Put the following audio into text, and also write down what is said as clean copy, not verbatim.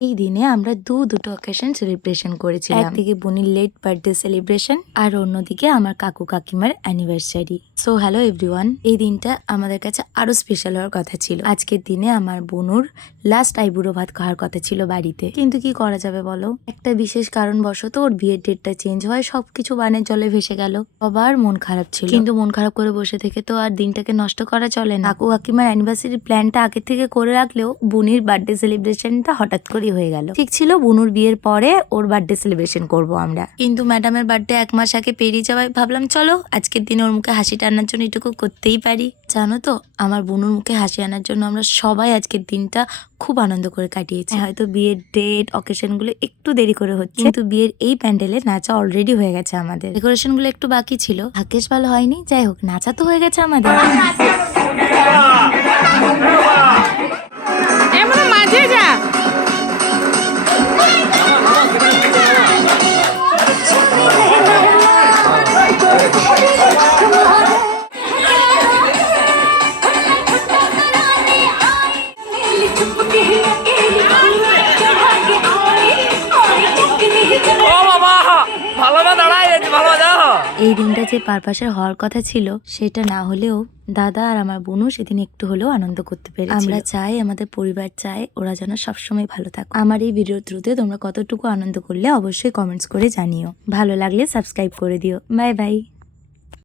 এই দিনে আমরা দুটো অকেশন সেলিব্রেশন করেছিলাম। একদিকে বোনের লেট বার্থডে সেলিব্রেশন আর অন্যদিকে আমার কাকু কাকিমার অ্যানিভার্সারি। সো হ্যালো এভরিওয়ান, এই দিনটা আমাদের কাছে আরো স্পেশাল হওয়ার কথা ছিল। আজকের দিনে আমার বোনুর লাস্ট আইবুড়ো ভাত খাওয়ার কথা ছিল বাড়িতে, কিন্তু কি করা যাবে বলো, একটা বিশেষ কারণবশত ওর বিয়ের ডেটটা চেঞ্জ হয়, সবকিছু বানের জলে ভেসে গেল। সবার মন খারাপ ছিল, কিন্তু মন খারাপ করে বসে থেকে তো আর দিনটাকে নষ্ট করা চলে না। কাকু কাকিমার অ্যানিভার্সারি প্ল্যানটা আগে থেকে করে রাখলেও বোনের বার্থডে সেলিব্রেশনটা হঠাৎ করে হয়ে গেল। ঠিক ছিল বুনুর বিয়ের পরে ওর বার্থডে সেলিব্রেশন করব আমরা, কিন্তু ম্যাডামের বার্থডে 1 মাস আগে পেরিয়ে যাওয়ায় ভাবলাম চলো আজকের দিনে ওর মুখে হাসিটা আনার জন্য এটুকু করতেই পারি। জানো তো, আমার বুনুর মুখে হাসি আনার জন্য আমরা সবাই আজকের দিনটা খুব আনন্দ করে কাটিয়েছি। হয়তো বিয়ের ডেট অকেশন গুলো একটু দেরি করে হচ্ছে, কিন্তু বিয়ের এই প্যান্ডেলে নাচা অলরেডি হয়ে গেছে আমাদের। ডেকোরেশন গুলো একটু বাকি ছিল, ভাগ্যেশ ভালো হয়নি, যাই হোক নাচা তো হয়ে গেছে আমাদের। মাঝে যা এই দিনটা যে পারপাসের হওয়ার কথা ছিল সেটা না হলেও দাদা আর আমার বোনও সেদিন একটু হলেও আনন্দ করতে পেরেছি। আমরা চাই, আমাদের পরিবার চায় ওরা যেন সবসময় ভালো থাকে। আমার এই ভিডিওর থ্রুতে তোমরা কতটুকু আনন্দ করলে অবশ্যই কমেন্টস করে জানিও। ভালো লাগলে সাবস্ক্রাইব করে দিও। Bye bye.